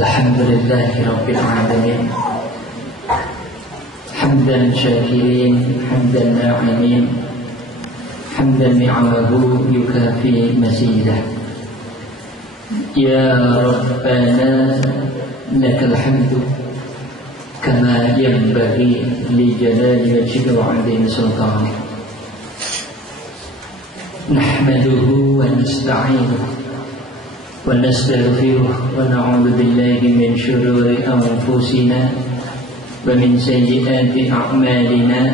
Alhamdulillahi Rabbil Alamin. Hamdan syakirin, hamdan na'imin, hamdan ni'amahu yukafi mazidah. Ya Rabbana lakal hamdu kama yanbaghi li jalali wajhika wa 'azimi sultanik. Nahmaduhu wa nasta'inuhu wa nastaghfiruh wa na'udzu billahi min shururi anfusina wa min sayyiati a'malina.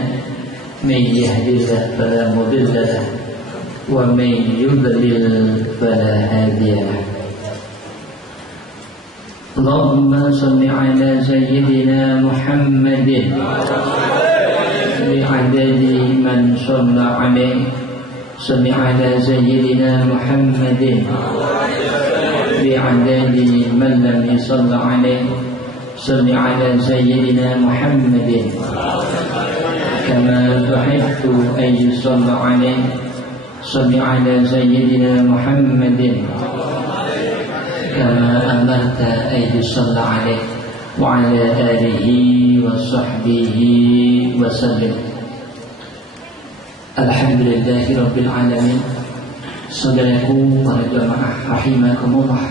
May yahdihillahu fala mudilla lahu wa may yudlil fala hadiya lahu. Allahumma shalli ala sayyidina Muhammadin bi'adadi man shalla alaihi. Shalli ala sayyidina Muhammadin bi'adadi man lam yusalla alaihi. Shalli ala sayyidina Muhammadin kama tuhibbu an yusalla alaihi. Shalli ala sayyidina Muhammadin kama amarta an yusalla alaihi wa ala alihi wa sahbihi wa sallim. Alhamdulillahi Rabbil Alamin. Saudaraku para jamaah rahimakumullah,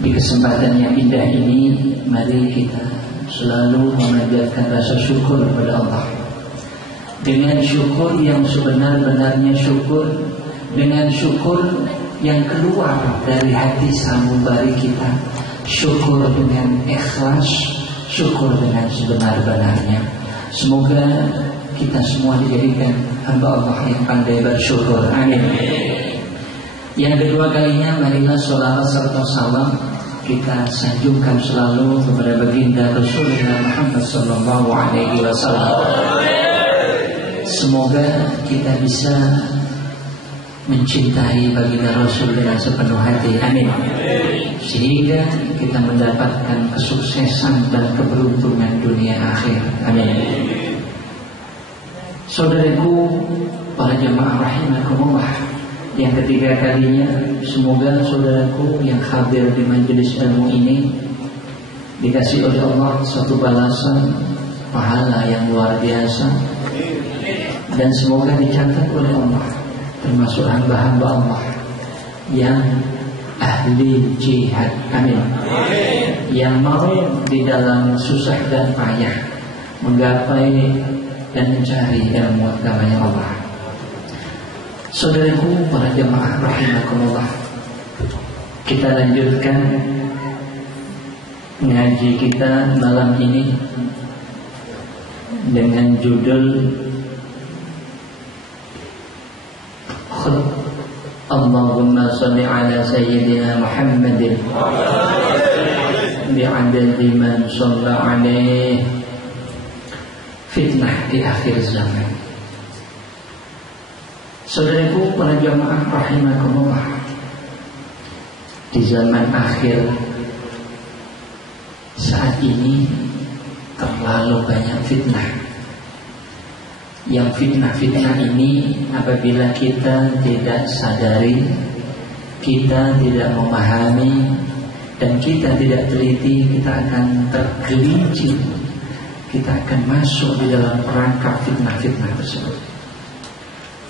di kesempatan yang indah ini mari kita selalu memanjatkan rasa syukur kepada Allah. Dengan syukur yang sebenar-benarnya syukur, dengan syukur yang keluar dari hati sanubari kita, syukur dengan ikhlas, syukur dengan sebenar-benarnya. Semoga kita semua dijadikan hamba Allah yang pandai bersyukur. Amin. Yang kedua kalinya, marilah sholawat serta salam kita sanjungkan selalu kepada baginda Rasulullah Muhammad sallallahu alaihi wasallam. Semoga kita bisa mencintai baginda Rasul dengan sepenuh hati. Amin. Sehingga kita mendapatkan kesuksesan dan keberuntungan dunia akhir. Amin. Saudaraku para jamaah rahimakumullah, yang ketiga kalinya, semoga saudaraku yang hadir di majelis ilmu ini dikasih oleh Allah suatu balasan pahala yang luar biasa, dan semoga dicatat oleh Allah termasuk hamba-hamba Allah yang ahli jihad. Amin. Yang mau di dalam susah dan payah menggapai dan mencari ilmu agamanya Allah. Saudaraku para jemaah rahimakumullah, kita lanjutkan ngaji kita malam ini dengan judul Allahumma shalli ala sayyidina Muhammadin bi'adadi man shalla alaihi. Fitnah di akhir zaman. Saudaraku para jamaah rahimakumullah, di zaman akhir saat ini terlalu banyak fitnah. Yang fitnah-fitnah ini apabila kita tidak sadari, kita tidak memahami, dan kita tidak teliti, kita akan tergelincir, kita akan masuk di dalam perangkap fitnah-fitnah tersebut.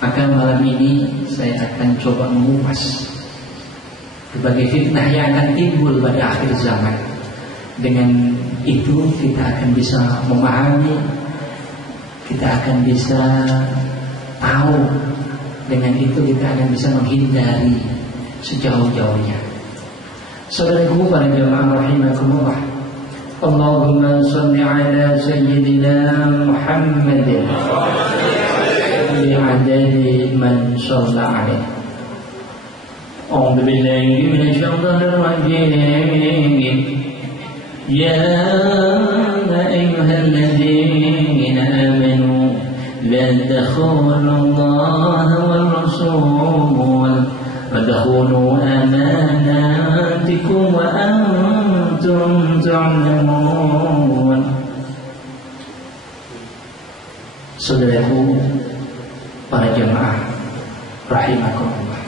Maka malam ini saya akan coba mengupas berbagai fitnah yang akan timbul pada akhir zaman. Dengan itu kita akan bisa memahami, kita akan bisa tahu, dengan itu kita akan bisa menghindari sejauh-jauhnya. Saudaraku para jemaah rahimakumullah, Allahumma shalli ala sayyidina Muhammadin bi'adadi man shalla alaihi. A'udzu billahi minasyaitonir rajim. Ya ayyuhalladzina amanu la takhunu Allah wal rasul wa takhunu amanatikum wa antum ta'lamun. Saudaraku para jemaah rahimakumullah,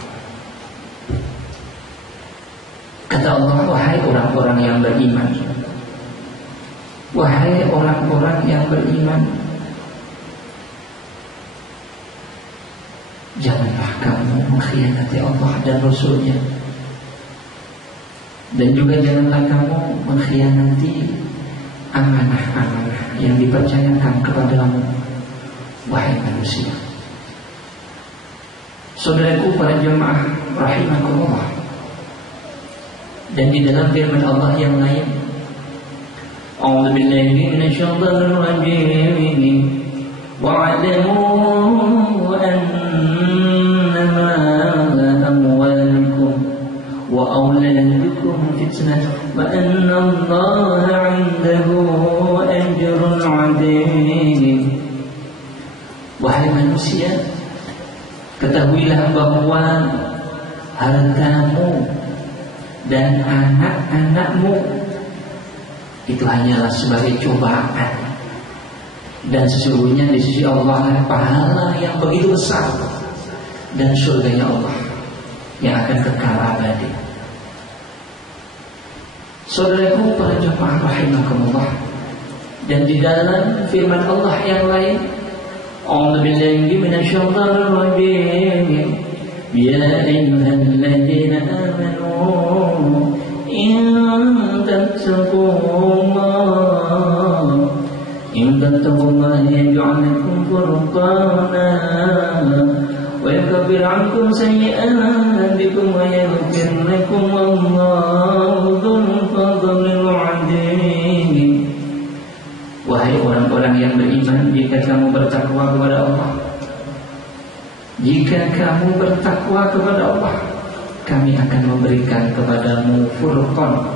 kata Allah, wahai orang-orang yang beriman. Wahai orang-orang yang beriman, janganlah kamu mengkhianati Allah dan Rasul-Nya, dan juga janganlah kamu mengkhianati amanah-amanah yang dipercayakan kepadamu, wahai manusia. Saudaraku para jemaah rahimakumullah, dan di dalam firman Allah yang lain, A'udzu billahi minasyaitonir rajim, wa'lamu annama amwalukum wa auladukum fitnah wa anna Allaha 'indahu ajrun 'adzim. Wahai manusia, ketahuilah bahwa hartamu dan anak-anakmu itu hanyalah sebagai cobaan, dan sesungguhnya di sisi Allah ada pahala yang begitu besar dan surganya Allah yang akan kekal abadi. Saudaraku para jemaah rahimakumullah, dan di dalam firman Allah yang lain, A'udzu billahi minasyaitonir rajim, ya ayyuhalladzina amanu in tattaqullaha yaj'al lakum furqana wa yakfir 'ankum sayyi'atikum wa yaghfir lakum, wallahu dzul fadlil 'adzim. Wahai orang-orang yang beriman, jika kamu bertakwa kepada Allah, jika kamu bertakwa kepada Allah, kami akan memberikan kepadamu furqan.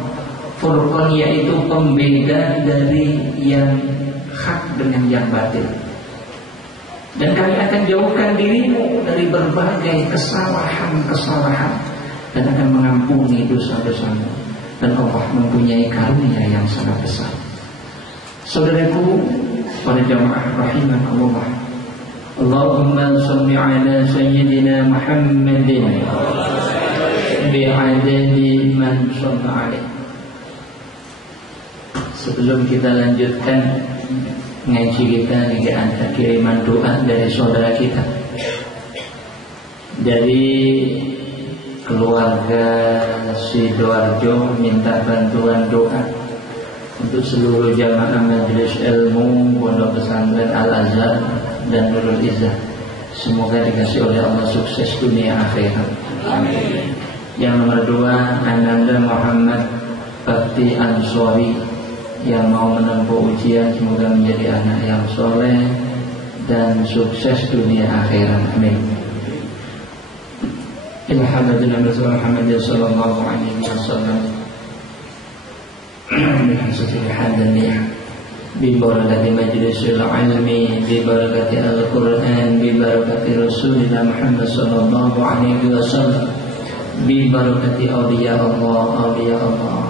Furqan yaitu pembeda dari yang hak dengan yang batil. Dan kami akan jauhkan dirimu dari berbagai kesalahan-kesalahan, dan akan mengampuni dosa-dosamu. Dan Allah mempunyai karunia yang sangat besar. Saudaraku para jamaah rahimakumullah, Allahumma shalli ala sayyidina Muhammadin bi'adadi man shalla alaih. Sebelum kita lanjutkan ngaji kita, ini ada kiriman doa dari saudara kita dari keluarga Sidoarjo, minta bantuan doa untuk seluruh jamaah majelis ilmu Pondok Pesantren Al-Azhar dan Nurul Izzah. Semoga dikasih oleh Allah sukses dunia akhirat. Amin. Yang nomor 2, Ananda Muhammad Bakti Ansori yang mau menempuh ujian, semoga menjadi anak yang soleh dan sukses dunia akhirat. Amin. Alhamdulillah Muhammad sallallahu alaihi wasallam bibarakati majlisul ilmi, bibarakati al-Quran, bibarakati Rasulullah Muhammad sallallahu alaihi wasallam, bibarakati awliya Allah.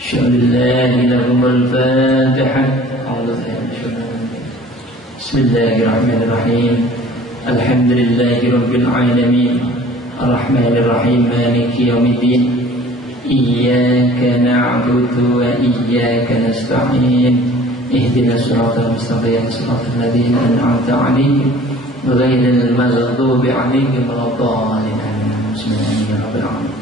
Syallallahu al-Fatihah. Bismillahirrahmanirrahim. Alhamdulillahi rabbil alamin, arrahmanir rahim, maliki yaumiddin. Iyyaka na'budu wa iyyaka nasta'in. Ihdinas siratal mustaqim, siratal ladzina an'amta 'alaihim ghairil maghdubi 'alaihim waladdallin. Bismillahirrahmanirrahim.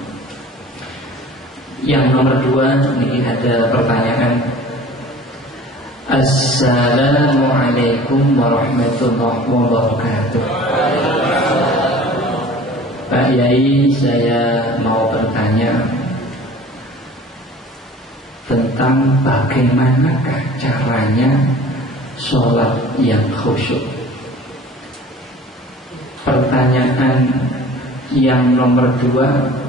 Yang nomor 2, ini ada pertanyaan. Assalamualaikum warahmatullahi wabarakatuh. Pak Yai, saya mau bertanya tentang bagaimanakah caranya sholat yang khusyuk. Pertanyaan yang nomor 2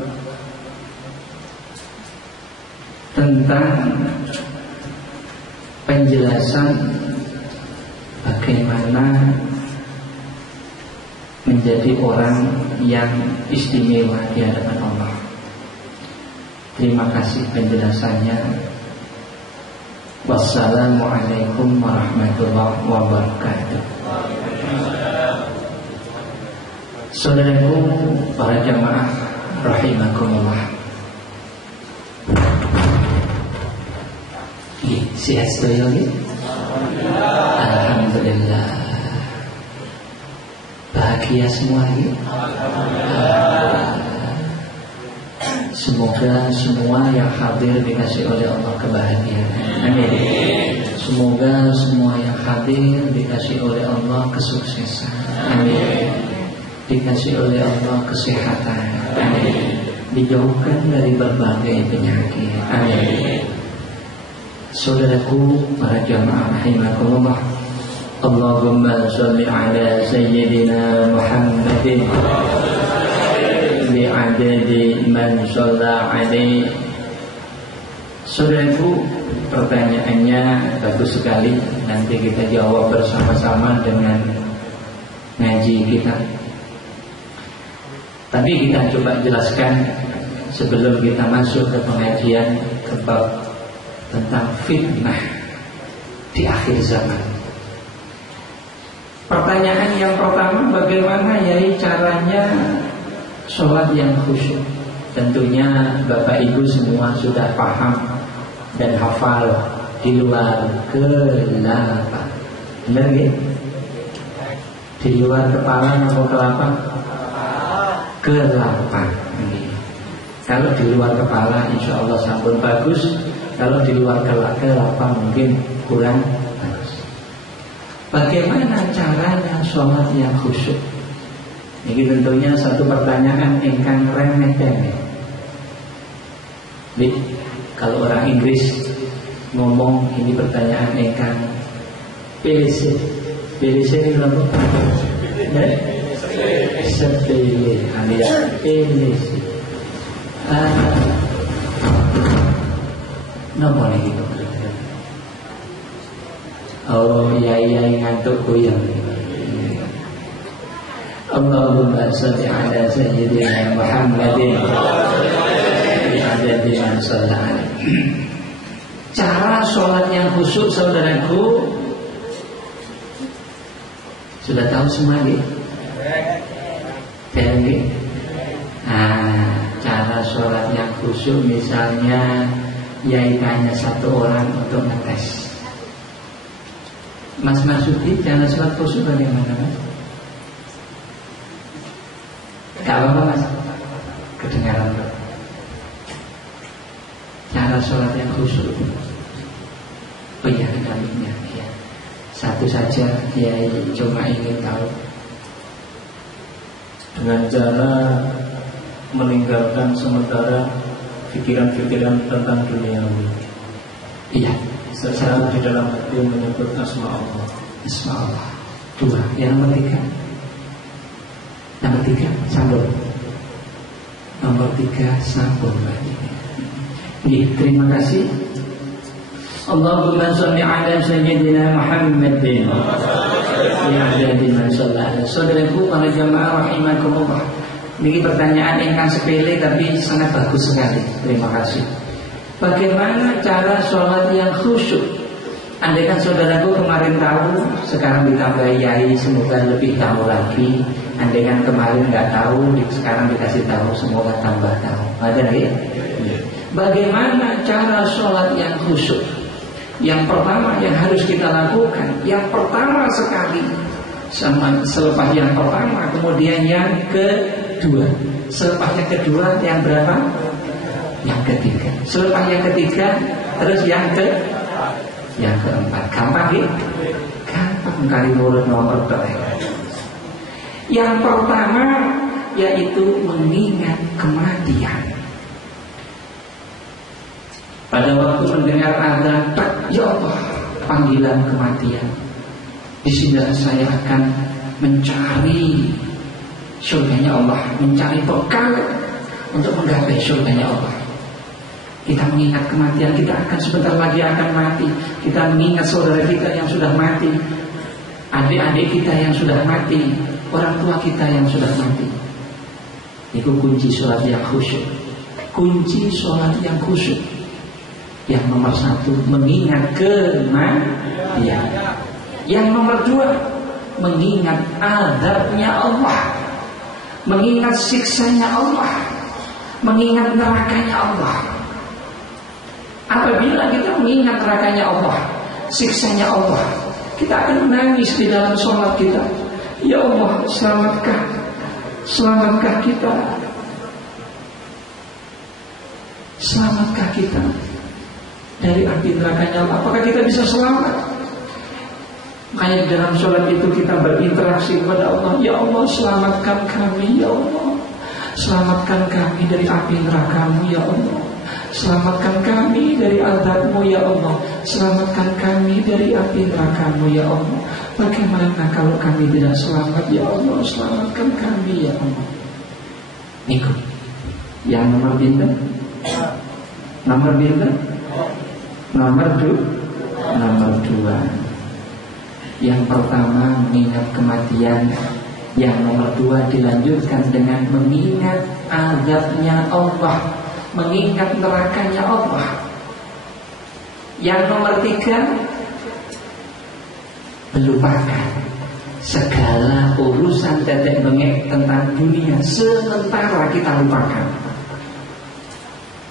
tentang penjelasan bagaimana menjadi orang yang istimewa di hadapan Allah. Terima kasih penjelasannya. Wassalamualaikum warahmatullahi wabarakatuh. Saudaraku para jamaah rahimakumullah, Sehat sedaya nggih? Alhamdulillah. Bahagia semua nggih? Semoga semua yang hadir dikasih oleh Allah kebahagiaan. Amin. Semoga semua yang hadir dikasih oleh Allah kesuksesan. Amin. Dikasih oleh Allah kesehatan. Amin. Dijauhkan dari berbagai penyakit. Amin. Saudaraku para jamaah rahimakumullah, Allahumma shalli ala sayyidina Muhammadin bi'adadi man shalla alaihi. Saudaraku, pertanyaannya bagus sekali. Nanti kita jawab bersama-sama dengan ngaji kita. Tapi kita coba jelaskan sebelum kita masuk ke pengajian ke bab tentang fitnah di akhir zaman. Pertanyaan yang pertama, bagaimana ya caranya sholat yang khusyuk? Tentunya Bapak Ibu semua sudah paham dan hafal di luar kelapa. Benar nggih? Di luar kepala atau kelapa? Kelapa. Kalau di luar kepala insya Allah sampun bagus. Kalau di luar kelapa mungkin kurang bagus. Bagaimana caranya sholat yang khusyuk? Ini tentunya satu pertanyaan ingkang remeh-temeh. Kalau orang Inggris ngomong ini pertanyaan ingkang PLC. PLC ini apa? Sepele, alias PLC. Napa niki? Oh, iya ngantuk kuyang. Allahumma shalli ala sayyidina Muhammadin bi'adadi man shalla alaihi. Cara sholat yang khusyuk, saudaraku, sudah tahu semua nggih? Cara sholat yang khusyuk misalnya yai tanya satu orang untuk ngetes, Mas Masudi, cara sholat khusyuk bagaimana Mas? Gak apa-apa Mas, kedengaran Pak. Cara sholat yang khusyuk. Oh iya, kalinya ya. Satu saja yai cuma ingin tahu. Dengan cara meninggalkan sementara pikiran-pikiran tentang duniawi. Iya. Sesaat di dalam hati menyebut asma Allah. Asma Allah. Dua. Yang nomor tiga sambung. Nomor tiga sambung lagi. Terima kasih. Allahumma shalli ala sayyidina Muhammadin bi'adadi man shalla alaihi. Saudaraku para jamaah rahimakumullah, ini pertanyaan yang sepele tapi sangat bagus sekali. Terima kasih. Bagaimana cara sholat yang khusyuk? Andai kan saudaraku kemarin tahu, sekarang ditambah yai, semoga lebih tahu lagi. Andai kan kemarin nggak tahu, sekarang dikasih tahu, semoga tambah tahu. Ada ya? Bagaimana cara sholat yang khusyuk? Yang pertama yang harus kita lakukan, yang pertama sekali, selepas yang pertama, kemudian yang kedua, selepas yang kedua, yang berapa? Yang ketiga. Selepas yang ketiga, terus yang keempat. Gampang ya? Gampang kali mulut nomor berapa? Yang pertama yaitu mengingat kematian. Pada waktu mendengar azan, ya Allah, panggilan kematian. Di sini saya akan mencari surganya Allah, mencari bekal untuk menggapai surganya Allah. Kita mengingat kematian, kita akan sebentar lagi akan mati. Kita mengingat saudara kita yang sudah mati, adik-adik kita yang sudah mati, orang tua kita yang sudah mati. Itu kunci sholat yang khusyuk. Kunci sholat yang khusyuk. Yang nomor satu, mengingat kematian. Yang nomor dua, mengingat azabnya Allah, mengingat siksanya Allah, mengingat nerakanya Allah. Apabila kita mengingat nerakanya Allah, siksanya Allah, kita akan menangis di dalam sholat kita. Ya Allah, selamatkan kita. Selamatkan kita dari api nerakanya Allah. Apakah kita bisa selamat? Makanya dalam sholat itu kita berinteraksi kepada Allah. Ya Allah, selamatkan kami. Ya Allah, selamatkan kami dari api neraka-Mu. Ya Allah, selamatkan kami dari azab-Mu. Ya Allah, selamatkan kami dari api neraka-Mu. Ya Allah, bagaimana kalau kami tidak selamat? Ya Allah, selamatkan kami. Ya Allah. Niku yang nomor bintang, nomor bintang, nomor dua. Yang pertama mengingat kematian. Yang nomor dua dilanjutkan dengan mengingat azabnya Allah, mengingat nerakanya Allah. Yang nomor tiga, melupakan segala urusan tetek bengek tentang dunia, sementara kita lupakan.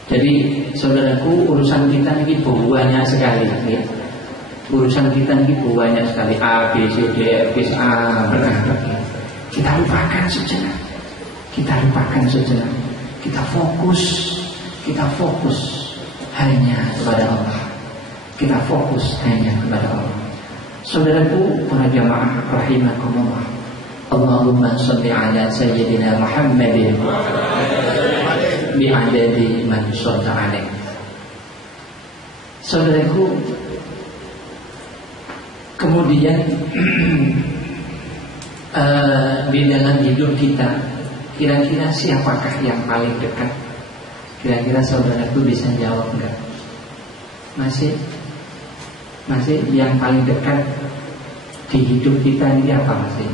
Jadi saudaraku, urusan kita ini banyak sekali ya. Urusan kita ini banyak sekali, A, B, C, D, F, G, A, berkah-berkah. Kita lupakan sejenak. Kita fokus hanya kepada Allah. Saudaraku, para jamaah rahimakumullah, Allahumma sholli ala sayyidina Muhammadin bi'adadi man shalla alaih. Saudaraku, kemudian di dalam hidup kita, kira-kira siapakah yang paling dekat? Kira-kira saudaraku bisa jawab enggak? Masih yang paling dekat di hidup kita ini apa masih?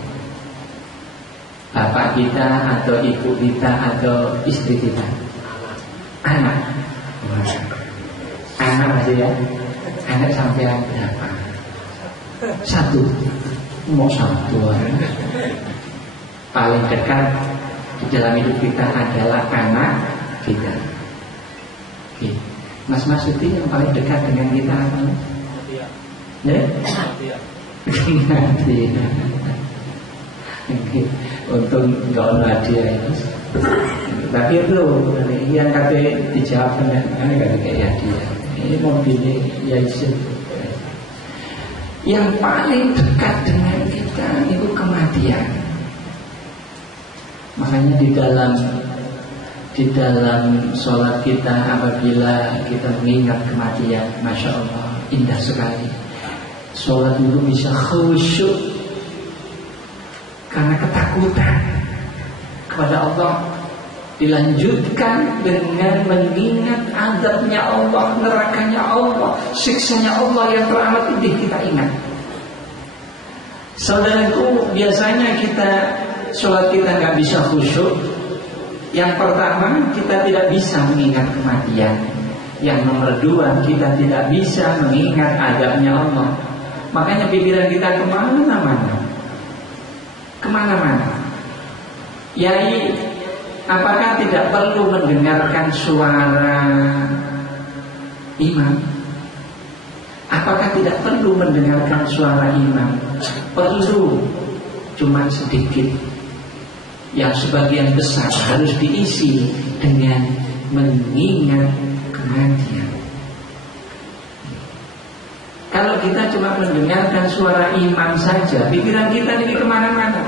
Bapak kita atau ibu kita atau istri kita? Anak masih ya? Anak sampai berapa? Satu. Mau satu. Paling dekat di dalam hidup kita adalah anak kita. Oke. Mas Sudi yang paling dekat dengan kita apa? Ya? Untung nggak ada hadiah itu. Tapi itu yang kata dijawab kan nggak kayak hadiah. Ini mobilnya ya isi. Yang paling dekat dengan kita itu kematian. Makanya di dalam sholat kita, apabila kita mengingat kematian, masya Allah, indah sekali. Sholat itu bisa khusyuk karena ketakutan kepada Allah. Dilanjutkan dengan mengingat azabnya Allah, nerakanya Allah, siksanya Allah yang teramat pedih, kita ingat. Saudaraku, biasanya sholat kita nggak bisa khusyuk. Yang pertama, kita tidak bisa mengingat kematian. Yang nomor dua, kita tidak bisa mengingat azabnya Allah. Makanya pikiran kita kemana-mana. Yai, apakah tidak perlu mendengarkan suara imam? Apakah tidak perlu mendengarkan suara imam? Perlu, cuma sedikit. Yang sebagian besar harus diisi dengan mengingat kematian. Kalau kita cuma mendengarkan suara imam saja, pikiran kita ini kemana-mana.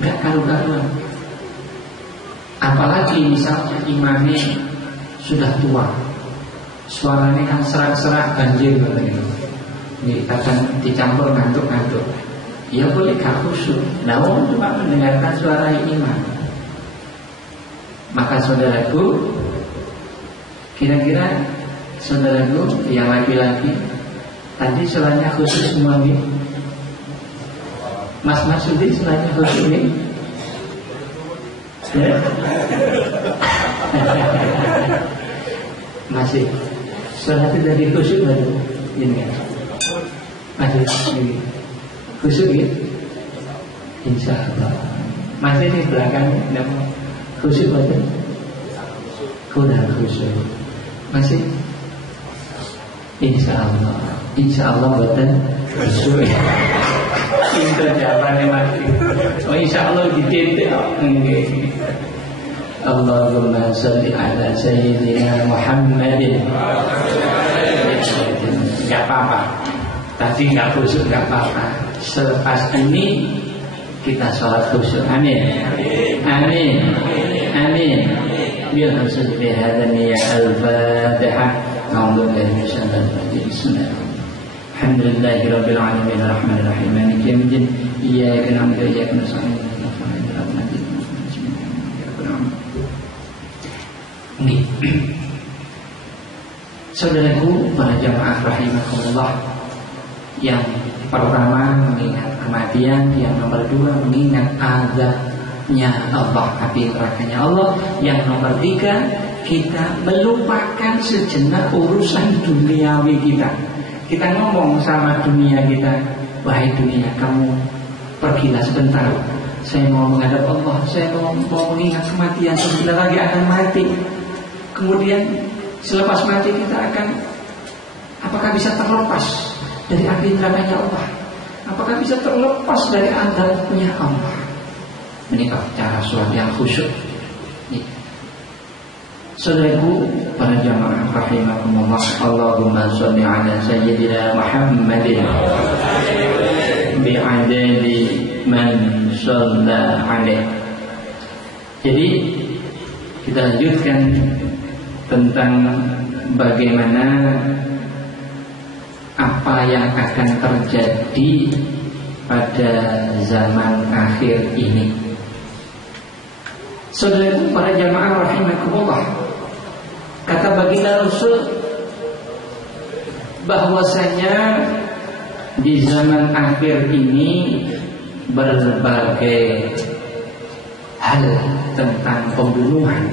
Gak karu-karuan. Apalagi misalnya imamnya sudah tua, suaranya kan serak-serak banjir katanya. Ini kadang dicampur ngantuk-ngantuk. Ya boleh gak khusyuk. Namun cuma mendengarkan suara imam. Maka saudaraku, kira-kira saudaraku yang laki-laki tadi sholatnya khusyuk semua nih? Mas Sudi sholatnya khusyuk nih? Ya? Masih sholatnya dari khusyuk baru ini kan? Masih ini khusyuk ya? Insya Allah. Masih di belakang Khusyuk betul? Kurang khusyuk. Masih? Insya Allah betul khusyuk. Itu jawabannya mati. Oh insya Allah dititik. Allahumma salli ala Sayyidina Muhammadin. Gak apa-apa. Tadi gak khusyuk gak apa-apa. Selepas ini kita sholat khusyuk. Amin. Amin. Amin. Bil khusus bihadza niyya al-Fatihah. A'udzu billahi minasyaitonir rajim. Bismillahirrahmanirrahim. Alhamdulillahi rabbil alamin arrahmanir rahim maliki yaumiddin. Iyyaka na'budu wa iyyaka nasta'in. Ini saudaraku para jamaah rahimakumullah, yang pertama mengingat kematian, yang nomor dua mengingat azabnya Allah, api nerakanya Allah, yang nomor tiga kita melupakan sejenak urusan duniawi kita. Kita ngomong sama dunia kita, wahai dunia, kamu pergilah sebentar, saya mau menghadap Allah, saya mau mengingat kematian, sebentar lagi akan mati. Kemudian selepas mati kita akan, apakah bisa terlepas dari api nerakanya Allah? Apakah bisa terlepas dari azabnya Allah? Menikah cara sholat yang khusyuk. Saudaraku para jamaah rahimakumullah, Allahumma sholli ala Sayyidina Muhammadin bi'adadi man shalla alaih. Jadi kita lanjutkan tentang bagaimana apa yang akan terjadi pada zaman akhir ini. Saudaraku para jamaah rahimakumullah, kata baginda Rasul bahwasanya di zaman akhir ini berbagai hal tentang pembunuhan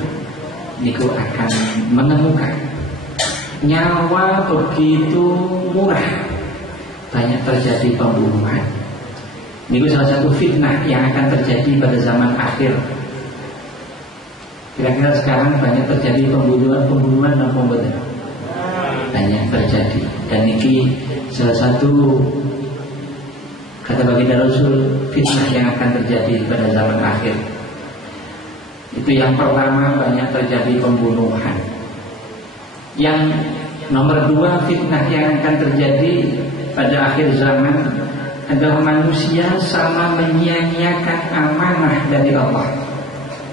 niku akan menemukan. Nyawa begitu murah, banyak terjadi pembunuhan. Niku salah satu fitnah yang akan terjadi pada zaman akhir. Kira-kira sekarang banyak terjadi pembunuhan dan pembunuhan banyak terjadi. Dan ini salah satu, kata baginda Rasul, fitnah yang akan terjadi pada zaman akhir. Itu yang pertama, banyak terjadi pembunuhan. Yang nomor dua, fitnah yang akan terjadi pada akhir zaman adalah manusia sama menyia-nyiakan amanah dari Allah.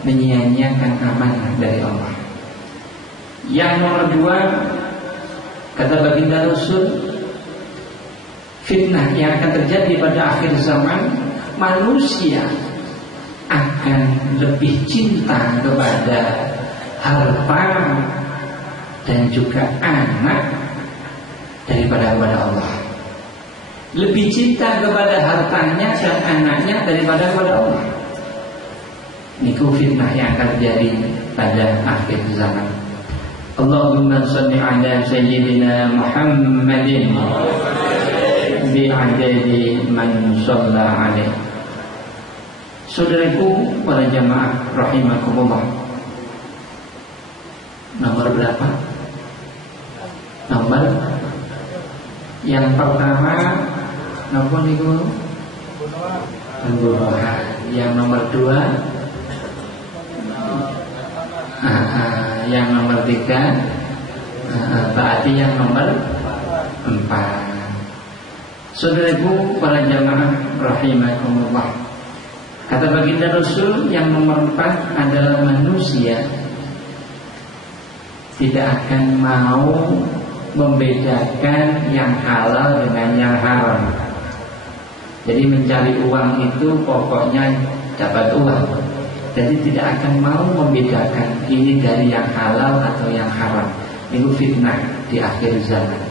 Menyia-nyiakan amanah dari Allah. Yang nomor dua, kata baginda Rasul, fitnah yang akan terjadi pada akhir zaman, manusia akan lebih cinta kepada harta dan juga anak daripada kepada Allah. Lebih cinta kepada hartanya dan anaknya daripada kepada Allah. Niku fitnah yang akan terjadi pada akhir zaman. Allahumma sholli ala Sayyidina Muhammadin bi'adadi man shalla alaih. Saudaraku para jamaah rahimakumullah, nomor berapa? Nomor yang pertama, nomor niku pembunuhan. Yang nomor dua, yang nomor tiga, berarti yang nomor empat. Saudaraku para jamaah rahimakumullah, kata baginda Rasul yang nomor 4 adalah manusia tidak akan mau membedakan yang halal dengan yang haram. Jadi mencari uang itu pokoknya dapat uang. Jadi tidak akan mau membedakan ini dari yang halal atau yang haram. Itu fitnah di akhir zaman.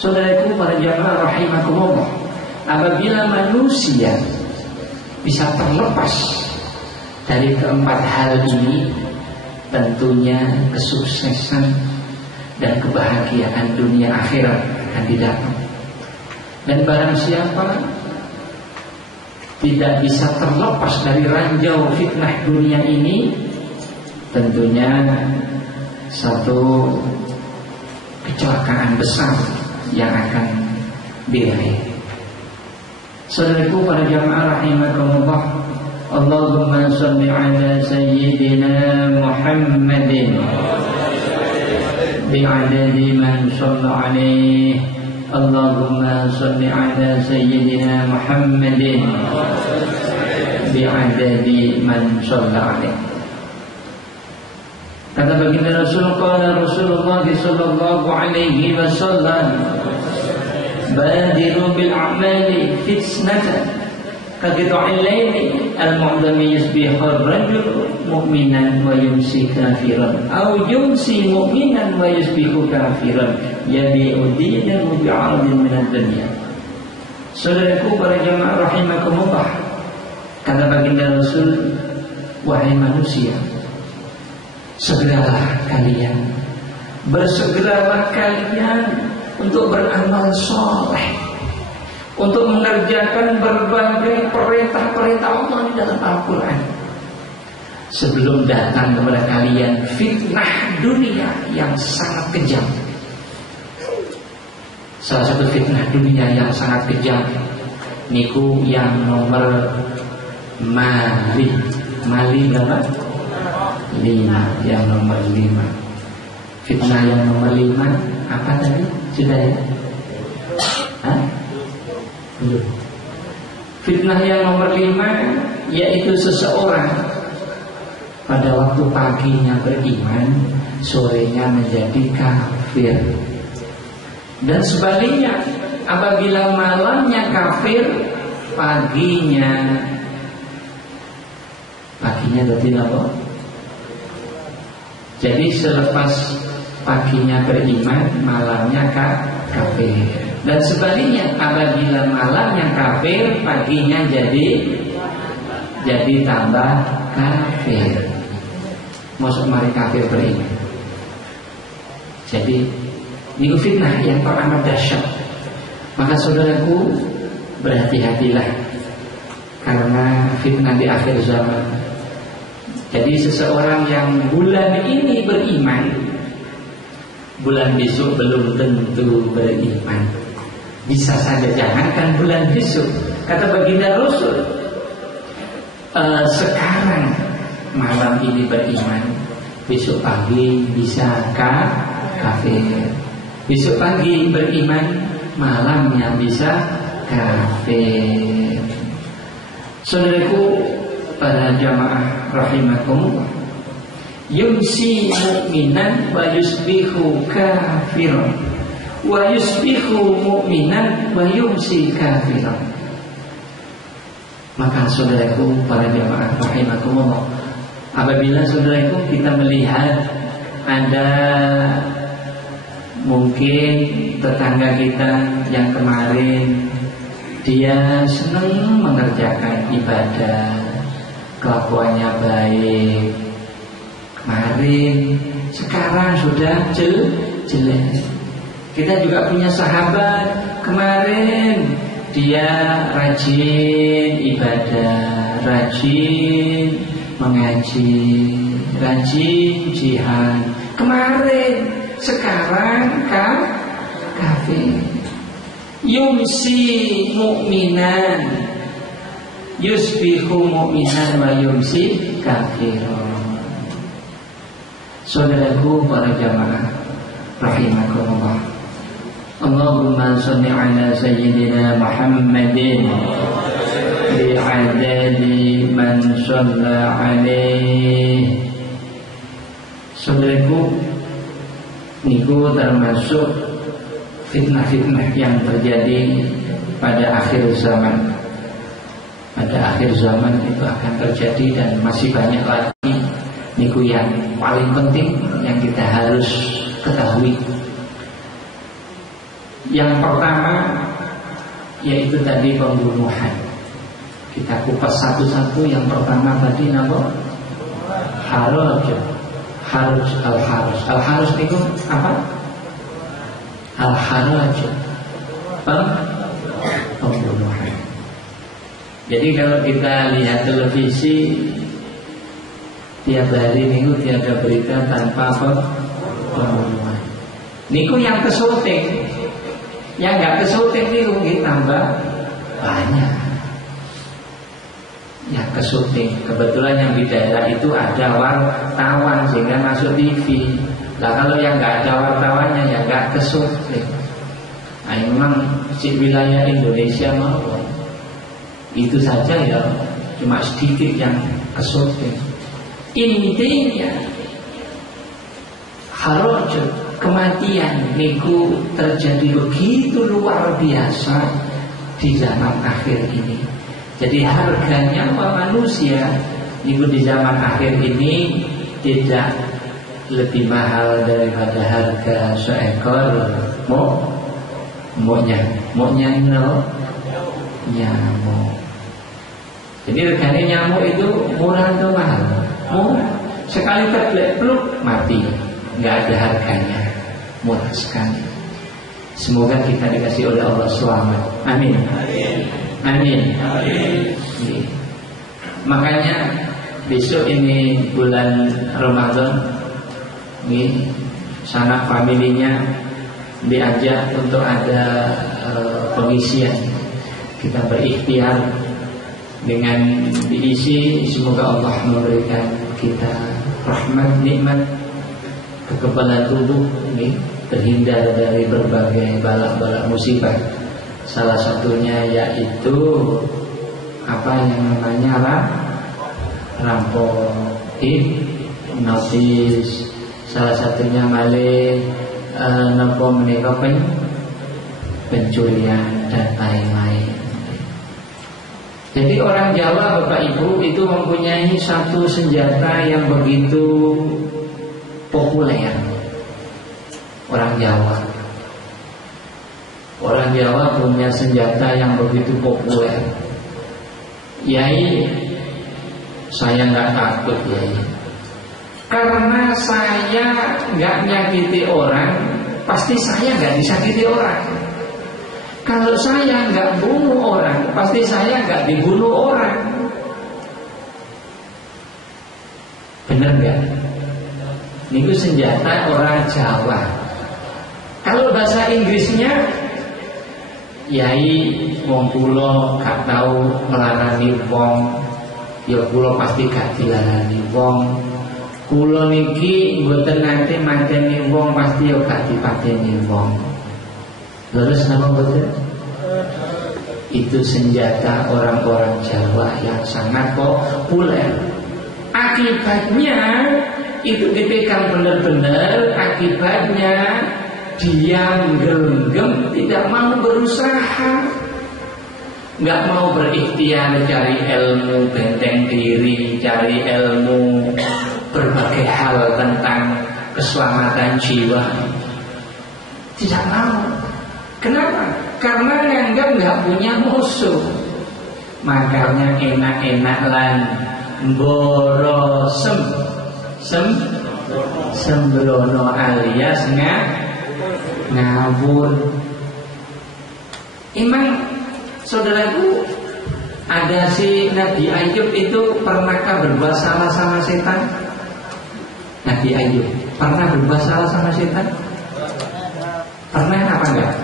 Saudaraku para jamaah rahimakumullah, apabila manusia bisa terlepas dari keempat hal ini, tentunya kesuksesan dan kebahagiaan dunia akhirat akan didapat. Dan barang siapa tidak bisa terlepas dari ranjau fitnah dunia ini, tentunya satu kecelakaan besar yang akan diraih. Saudaraku para jamaah rahimakumullah, Allahumma shalli ala sayyidina Muhammadin bi'adadi man shalla alaihi. Allahumma shalli ala sayyidina Muhammadin bi'adadi man shalla alaihi. Kata baginda Rasul, qala Rasulullah sallallahu alaihi wasallam, badiru bil a'mali fitnatan kaqita'il laili al-mu'dami yusbihu ar-rajul mu'minan wa yumsi kafiran aw yumsi mu'minan wa yusbihu kafiran yabi'u dinahu bi'ardin min ad-dunya. Saudaraku para jamaah rahimakumullah, kata baginda Rasul, wahai manusia, segeralah kalian, bersegeralah kalian untuk beramal soleh, untuk mengerjakan berbagai perintah-perintah Allah di dalam Al-Quran, sebelum datang kepada kalian fitnah dunia yang sangat kejam. Salah satu fitnah dunia yang sangat kejam niku yang nomor mali berapa? 5. Yang nomor 5. Fitnah yang nomor 5 apa tadi? Sudah ya? Hah? Belum. Fitnah yang nomor 5 yaitu seseorang pada waktu paginya beriman, sorenya menjadi kafir. Dan sebaliknya, apabila malamnya kafir, paginya berarti apa? Jadi selepas paginya beriman, malamnya kafir. Dan sebaliknya, apabila malamnya kafir, paginya jadi tambah kafir. Masuk mari kafir beriman. Jadi ini fitnah yang teramat dahsyat. Maka saudaraku, berhati-hatilah karena fitnah di akhir zaman. Jadi seseorang yang bulan ini beriman, bulan besok belum tentu beriman. Bisa saja, jangankan bulan besok. Kata baginda Rasul, sekarang malam ini beriman, besok pagi bisa kafir. Besok pagi beriman, malamnya bisa kafir. Saudaraku para jamaah rahimakumullah, yumsi mu'minan wa yusbihu kafiran wa yusbihu mu'minan wa yumsi kafiran. Maka saudaraku para jamaah rahimakumullah, apabila saudaraku kita melihat ada mungkin tetangga kita yang kemarin dia senang mengerjakan ibadah, kelakuannya baik, kemarin sekarang sudah jelek. Kita juga punya sahabat, kemarin dia rajin ibadah, rajin mengaji, rajin jihad, kemarin sekarang kafir. Yumsi mu'minan yusbihu mu'minan wa yumsi kafiran. Saudaraku para jamaah rahimakumullah, Allahumma shalli ala sayyidina Muhammadin bi'adadi man shalla alaihi. Saudaraku, niku termasuk fitnah-fitnah yang terjadi pada akhir zaman. Pada akhir zaman itu akan terjadi dan masih banyak lagi. Niku yang paling penting yang kita harus ketahui. Yang pertama yaitu tadi pembunuhan. Kita kupas satu-satu. Yang pertama tadi nama Haraj. Al-Haraj niku apa? Al-Haraj, pembunuhan. Jadi kalau kita lihat televisi tiap hari minggu tiada berita tanpa pembunuhan. Niku yang kesyuting, yang nggak kesyuting niku tambah banyak. Yang kesyuting, kebetulan yang di daerah itu ada wartawan sehingga masuk TV. Lah kalau yang nggak ada wartawannya ya nggak kesyuting. Nah, memang si wilayah Indonesia mau itu saja ya cuma sedikit yang kesyuting. Intinya harajut kematian niku terjadi begitu luar biasa di zaman akhir ini. Jadi harganya manusia niku di zaman akhir ini tidak lebih mahal daripada harga seekor monyet no nyamuk. Jadi regane nyamuk itu murah atau mahal? Sekali terblek pluk mati, nggak ada harganya, murah sekali. Semoga kita dikasih oleh Allah selamat. Amin. Amin. Makanya besok ini bulan Ramadan, sanak familinya diajak untuk ada pengisian. Kita berikhtiar dengan diisi, semoga Allah memberikan kita rahmat, nikmat, kekebalan tubuh, terhindar dari berbagai balak-balak musibah. Salah satunya yaitu apa yang namanya rampok, hipnotis. Salah satunya malah nopo menika pencurian dan lain-lain. Jadi orang Jawa Bapak Ibu itu mempunyai satu senjata yang begitu populer. Orang Jawa punya senjata yang begitu populer. Yai, saya nggak takut Yai, karena saya nggak nyakiti orang, pasti saya nggak disakiti orang. Kalau saya nggak bunuh orang, pasti saya nggak dibunuh orang. Bener nggak? Ini senjata orang Jawa. Kalau bahasa Inggrisnya, Yai, wong kula gak tahu melarani wong, ya kula pasti gak dilarani wong. Kula niki mboten nate mateni wong, pasti ya gak dipateni wong. Terus nama betul? Itu senjata orang-orang Jawa yang sangat populer. Akibatnya itu dipegang benar-benar. Akibatnya dia gelem-gelem tidak mau berusaha, nggak mau berikhtiar cari ilmu benteng diri, cari ilmu berbagai hal tentang keselamatan jiwa. Tidak mau. Kenapa? Karena nganggap nggak punya musuh. Makanya enak-enak lan mboro sembrono alias ngawur. Emang saudaraku, ada si Nabi Ayub itu pernahkah berbuat salah sama setan? Nabi Ayub pernah berbuat salah sama setan? Pernah apa enggak?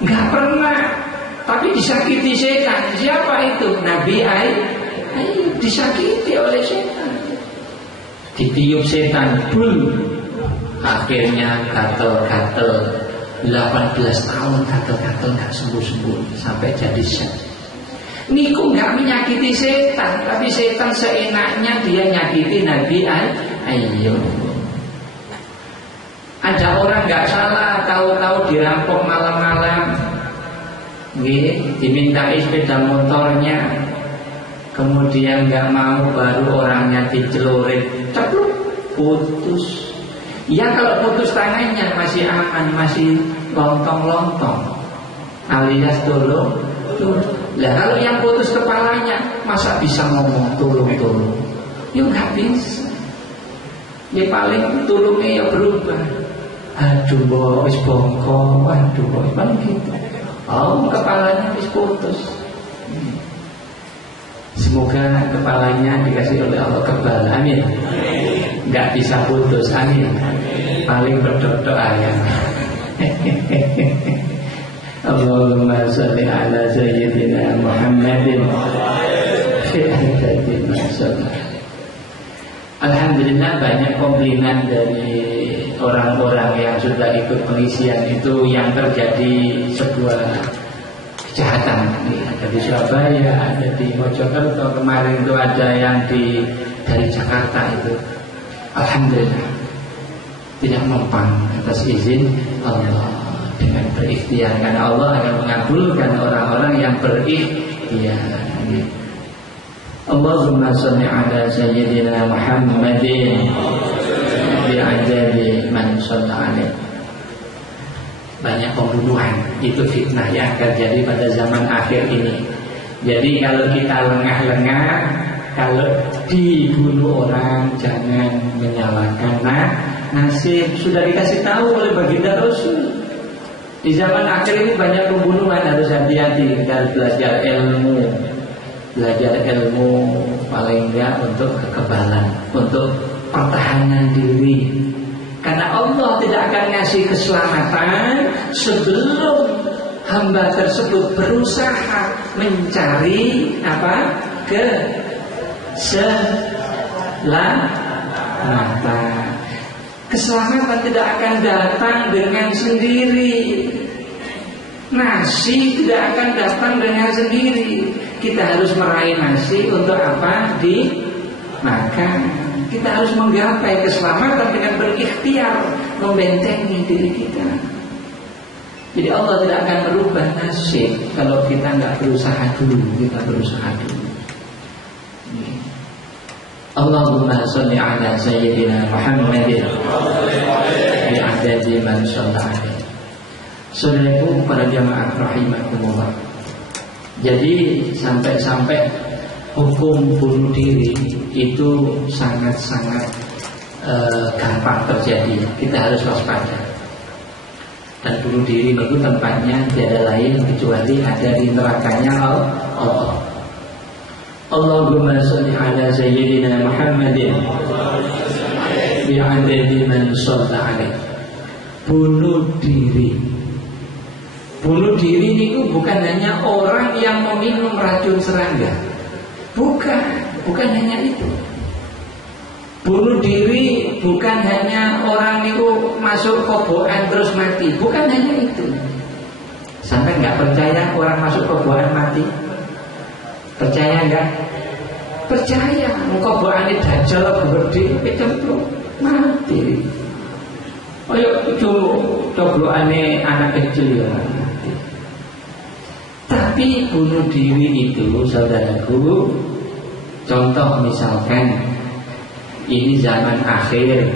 Enggak pernah. Tapi disakiti setan. Siapa itu? Nabi Ayub disakiti oleh setan. Ditiup setan, bul. Akhirnya gatel-gatel 18 tahun gatel-gatel gak sembuh-sembuh sampai jadi setan. Niku gak menyakiti setan, tapi setan seenaknya dia nyakiti Nabi Ayub. Ada orang gak salah, tahu-tahu dirampok malam-malam, dimintai sepeda motornya, kemudian gak mau, baru orangnya dicelurit, cepluk, putus. Ya kalau putus tangannya masih aman, masih lontong-lontong, alias tolong. Lah kalau yang putus kepalanya, masa bisa ngomong tolong-tolong? Ya nggak bisa. Ya paling tolongnya ya berubah. Aduh boy, bongkok, aduh boy, paling gitu. Oh, kepalanya habis putus. Semoga kepalanya dikasih oleh Allah kebal, amin. Nggak bisa putus, amin. Paling berdoa ya. Allahumma sholli ala sayyidina Muhammadin fi ahadin masalah. Alhamdulillah banyak komplimen dari orang-orang yang sudah ikut pengisian itu yang terjadi sebuah kejahatan. Ada di Surabaya, ada di Mojokerto, kemarin itu ada yang dari Jakarta itu. Alhamdulillah tidak mempan atas izin Allah dengan berikhtiar, karena Allah akan mengabulkan orang-orang yang berikhtiar. Allahumma sholli ala sayyidina Muhammadin bi'ajabi man shalla alaih. Banyak pembunuhan, itu fitnah yang terjadi pada zaman akhir ini. Jadi kalau kita lengah-lengah, kalau dibunuh orang jangan menyalahkan nasib. Sudah dikasih tahu oleh baginda Rasul. Di zaman akhir ini banyak pembunuhan, harus hati-hati. Kita harus belajar ilmu. Belajar ilmu paling enggak untuk kekebalan, untuk pertahanan diri. Karena Allah tidak akan ngasih keselamatan sebelum hamba tersebut berusaha mencari keselamatan. Keselamatan tidak akan datang dengan sendiri. Nasi tidak akan datang dengan sendiri. Kita harus meraih nasi untuk apa? Dimakan. Kita harus menggapai keselamatan dengan berikhtiar, membentengi diri kita. Jadi Allah tidak akan merubah nasib kalau kita nggak berusaha dulu. Kita berusaha dulu. Allahumma sholli ala sayyidina Muhammadin bi'adadi man shalla alaih. Saudaraku para jamaah rahimakumullah. Jadi sampai-sampai hukum bunuh diri itu sangat-sangat gampang terjadi. Kita harus waspada. Dan bunuh diri itu tempatnya tiada lain kecuali ada di nerakanya Allah. Allahumma sholli ala sayyidina Muhammadin bi'adadi man shalla alaih. Bunuh diri. Bunuh diri itu bukan hanya orang yang meminum racun serangga. Bukan hanya itu. Bunuh diri bukan hanya orang itu masuk kobokan terus mati. Bukan hanya itu. Sampai nggak percaya orang masuk kobokan mati? Percaya nggak? Percaya. Kobokan ini dajjal gede, kecemplung mati. Oh yuk coblokane anak kecil ya. Tapi bunuh diri itu, saudaraku, contoh misalkan ini zaman akhir.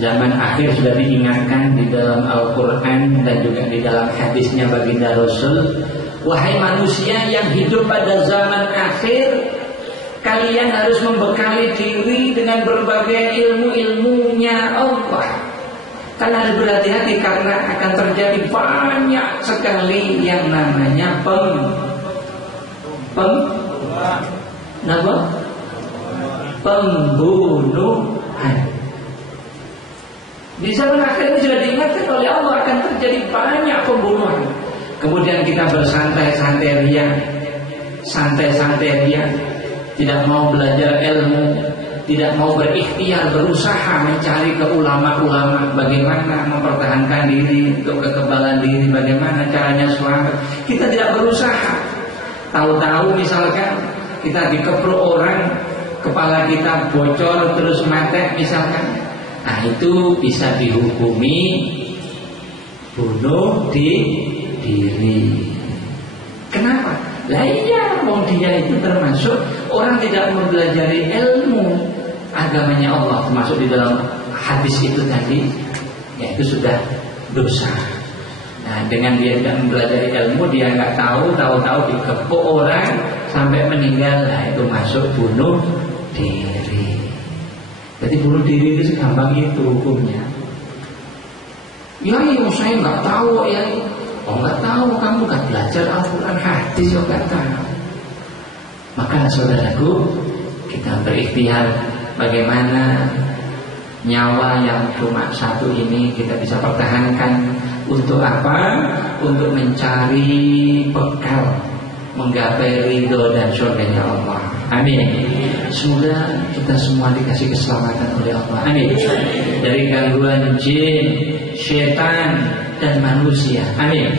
Zaman akhir sudah diingatkan di dalam Al-Quran dan juga di dalam hadisnya baginda Rasul. Wahai manusia yang hidup pada zaman akhir, kalian harus membekali diri dengan berbagai ilmu-ilmunya Allah. Karena harus berhati-hati karena akan terjadi banyak sekali yang namanya pembunuhan. Di zaman akhir ini sudah diingatkan oleh Allah akan terjadi banyak pembunuhan. Kemudian kita bersantai-santai ria, tidak mau belajar ilmu, tidak mau berikhtiar, berusaha mencari ke ulama-ulama bagaimana mempertahankan diri, untuk kekebalan diri, bagaimana caranya selamat. Kita tidak berusaha. Tahu-tahu misalkan kita dikepruk orang, kepala kita bocor terus mati misalkan. Nah itu bisa dihukumi bunuh diri. Kenapa? Lah iya, dia itu termasuk orang tidak mempelajari ilmu agamanya Allah, termasuk di dalam hadis itu tadi, yaitu sudah dosa. Nah, dengan dia tidak mempelajari ilmu, dia nggak tahu-tahu dikepuk orang sampai meninggal, nah itu masuk bunuh diri. Jadi bunuh diri itu segampang itu hukumnya. Ya, saya nggak tahu ya. Oh nggak tahu, kamu kan belajar Al-Quran hadis, oh nggak tahu. Maka saudaraku, kita berikhtiar bagaimana nyawa yang cuma satu ini kita bisa pertahankan. Untuk apa? Untuk mencari bekal menggapai ridho dan surganya Allah. Amin. Semoga kita semua dikasih keselamatan oleh Allah. Amin. Dari gangguan jin, syaitan, dan manusia. Amin.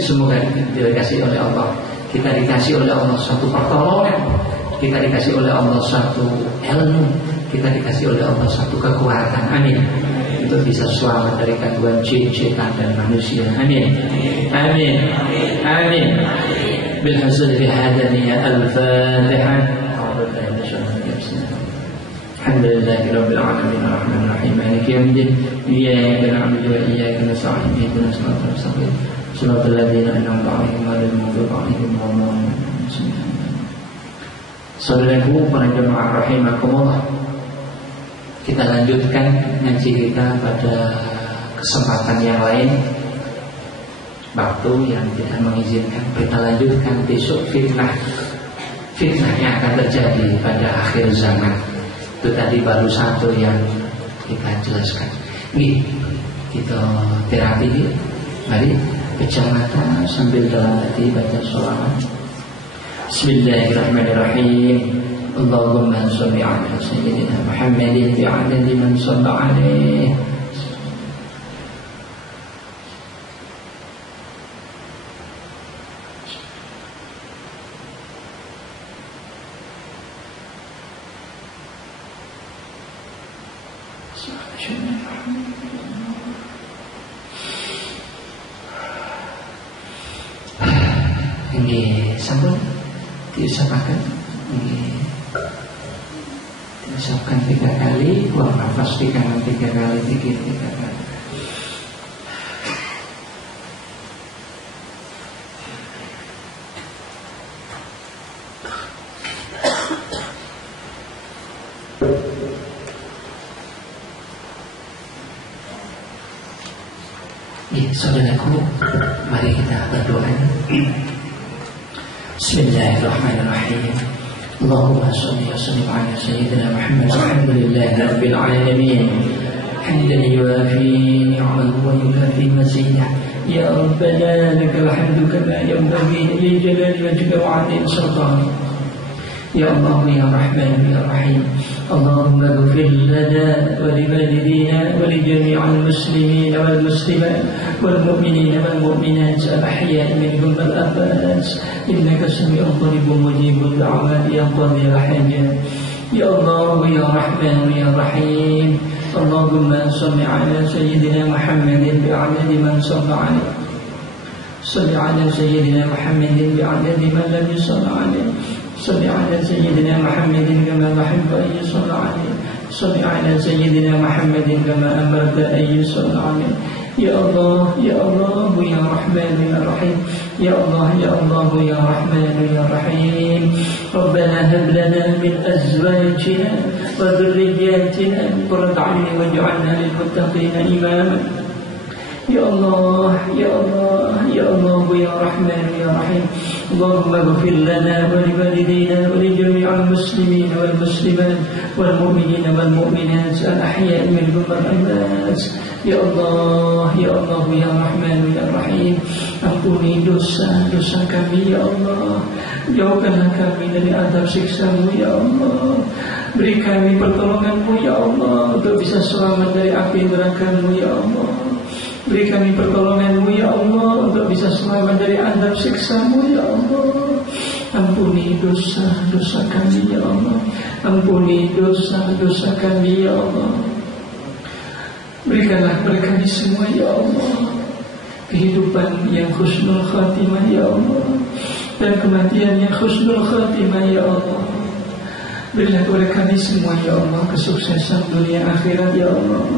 Semoga dikasih oleh Allah. Kita dikasih oleh Allah satu pertolongan. Kita dikasih oleh Allah satu ilmu. Kita dikasih oleh Allah satu kekuatan. Amin. Untuk bisa selamat dari gangguan jin, syaitan, dan manusia. Amin. Amin. Amin. بالحصول في هذا الفاتحة. الحمد لله رب العالمين الرحمن الرحيم مالك يوم الدين إياك نعبد وإياك نستعين اهدنا الصراط المستقيم صراط الذين أنعمت عليهم غير المغضوب عليهم ولا الضالين. Saudaraku para jemaah rahimakumullah, kita lanjutkan ngaji kita pada kesempatan yang lain. Waktu yang tidak mengizinkan, kita lanjutkan besok fitnah yang akan terjadi pada akhir zaman. Itu tadi baru satu yang kita jelaskan. Nih, kita terapi. Mari pejam mata sambil dalam hati baca sholawat. Bismillahirrahmanirrahim. Allahumma sholli ala sayyidina Muhammadin bi'adadi man shalla alaihi. Nggih, sampun diusahakan. Nggih. Diusahakan 3 kali, buang nafas 3 kali, zikir 3 kali. Saudaraku, mari kita berdoa. Bismillahirrahmanirrahim. Allahumma shalli wa sallim ala sayyidina Muhammad. Alhamdulillahi rabbil alamin. Hamdan yuwafi ni'amahu wa yukafi mazidah. Ya Rabbana lakal hamdu kama yanbaghi li jalali wajhika wa 'azimi sultanik. Ya Allah ya Rahman ya Rahim. Allahumma ighfir lana wa liwalidina wa li jami'il muslimin wal muslimat wal mu'minina wal mu'minat al-ahya'i minhum wal amwat innaka sami'un qaribun mujibud da'wat ya qadiyal hajat. Ya Allah ya Rahman ya Rahim. Allahumma salli ala sayyidina Muhammadin bi'adadi man shalla alaihi. Salli ala sayyidina Muhammadin bi'adadi man lam yusalla alaihi. صل على سيدنا محمد كما تحب أن يصلى عليه. صل على سيدنا محمد كما أمرت أن يصلى عليه. يا الله يا الله يا رحمن يا رحيم. يا الله يا الله يا رحمن يا رحيم. ربنا هب لنا من أزواجنا وذرياتنا قرة أعين واجعلنا للمتقين إماما. Ya Allah, Ya Allah, Ya Allah, Ya Rahman, Ya Rahim. Allahumma ighfir lana wa li walidina wa li jami'il muslimin wal muslimat wal mu'minina wal mu'minat al-ahya'i minhum wal amwat. Ya Allah, Ya Allah, Ya Rahman, Ya Rahim. Ampuni dosa-dosa kami, Ya Allah. Jauhkanlah kami dari azab siksa-Mu, Ya Allah. Beri kami pertolongan-Mu, Ya Allah, untuk bisa selamat dari api neraka-Mu, Ya Allah. Beri kami pertolongan-Mu ya Allah, untuk bisa selamat dari azab siksa-Mu ya Allah. Ampuni dosa-dosa kami ya Allah. Ampuni dosa-dosa kami ya Allah. Berikanlah kepada kami semua ya Allah kehidupan yang husnul khatimah ya Allah, dan kematian yang husnul khatimah ya Allah. Berilah kepada kami semua ya Allah kesuksesan dunia akhirat ya Allah.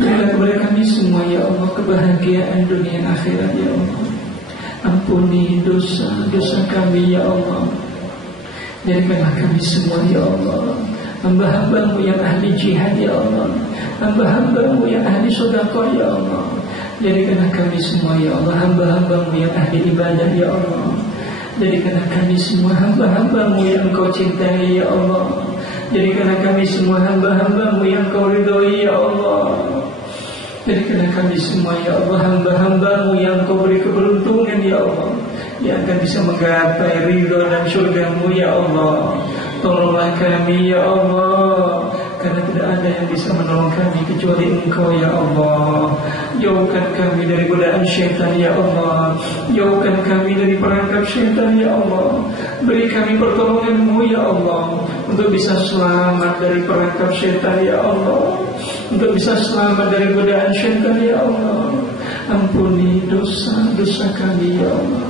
Berilah kepada kami semua ya Allah kebahagiaan dunia akhirat ya Allah. Ampuni dosa-dosa kami ya Allah. Jadikanlah kami semua ya Allah hamba-hamba-Mu yang ahli jihad ya Allah, hamba-hamba-Mu yang ahli sedekah ya Allah. Jadikanlah kami semua ya Allah hamba-hamba-Mu yang ahli ibadah ya Allah. Jadikanlah kami semua hamba-hamba-Mu yang Engkau cintai ya Allah. Jadikanlah kami semua hamba-hamba-Mu yang Kau ridhoi ya Allah. Jadikanlah kami semua ya Allah hamba-hamba-Mu yang Kau beri keberuntungan ya Allah, yang akan bisa menggapai ridha dan surga-Mu ya Allah. Tolonglah kami ya Allah, karena tidak ada yang bisa menolong kami kecuali Engkau ya Allah. Jauhkan kami dari godaan syaitan ya Allah. Jauhkan kami dari perangkap syaitan ya Allah. Beri kami pertolongan-Mu ya Allah, untuk bisa selamat dari perangkap syaitan ya Allah, untuk bisa selamat dari godaan syaitan ya Allah. Ampuni dosa-dosa kami ya Allah.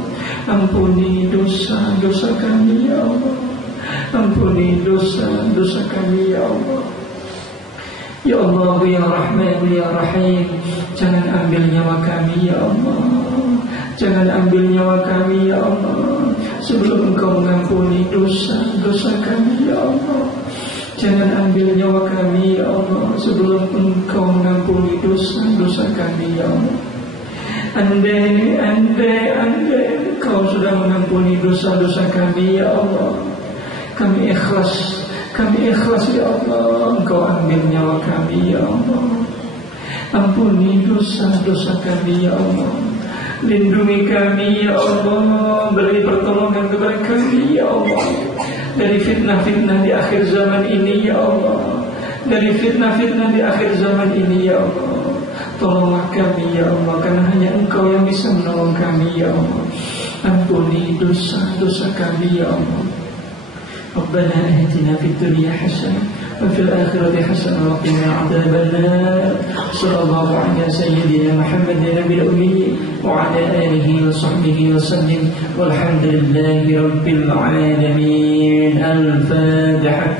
Ampuni dosa-dosa kami ya Allah. Ampuni dosa-dosa kami ya Allah. Ya Allah ya Rahman ya Rahim, jangan ambil nyawa kami ya Allah. Jangan ambil nyawa kami ya Allah, sebelum Engkau mengampuni dosa-dosa kami ya Allah. Jangan ambil nyawa kami ya Allah, sebelum Engkau mengampuni dosa-dosa kami ya Allah. Andai Engkau sudah mengampuni dosa-dosa kami ya Allah, kami ikhlas ya Allah. Engkau ambil nyawa kami ya Allah. Ampuni dosa-dosa kami ya Allah. Lindungi kami ya Allah. Beri pertolongan kepada kami ya Allah, dari fitnah-fitnah di akhir zaman ini ya Allah. Dari fitnah-fitnah di akhir zaman ini ya Allah. Tolonglah kami ya Allah, karena hanya Engkau yang bisa menolong kami ya Allah. Ampuni dosa-dosa kami ya Allah. ربنا آتنا في الدنيا حسنة وفي الآخرة حسنة وقنا عذاب النار. صلى الله على سيدنا محمد النبي الأمي وعلى آله وصحبه وسلم والحمد لله رب العالمين. الفاتحة.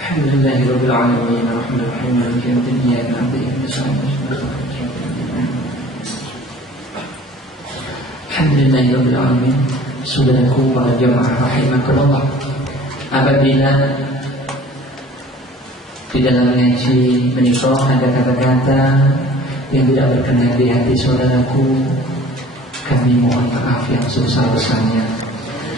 الحمد لله رب العالمين الرحمن الرحيم مالك يوم الدين إياك نعبد وإياك نستعين. الحمد لله رب العالمين. Saudaraku para jamaah rahimakumullah, apabila di dalam ngaji menyusul ada kata-kata yang tidak berkenan di hati saudaraku, kami mohon maaf yang sebesar-besarnya.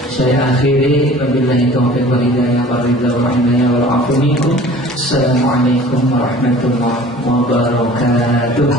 Saya akhiri, wabillahi taufiq wal hidayah wal ridha wal hidayah wal afu minkum. Assalamualaikum warahmatullahi wabarakatuh.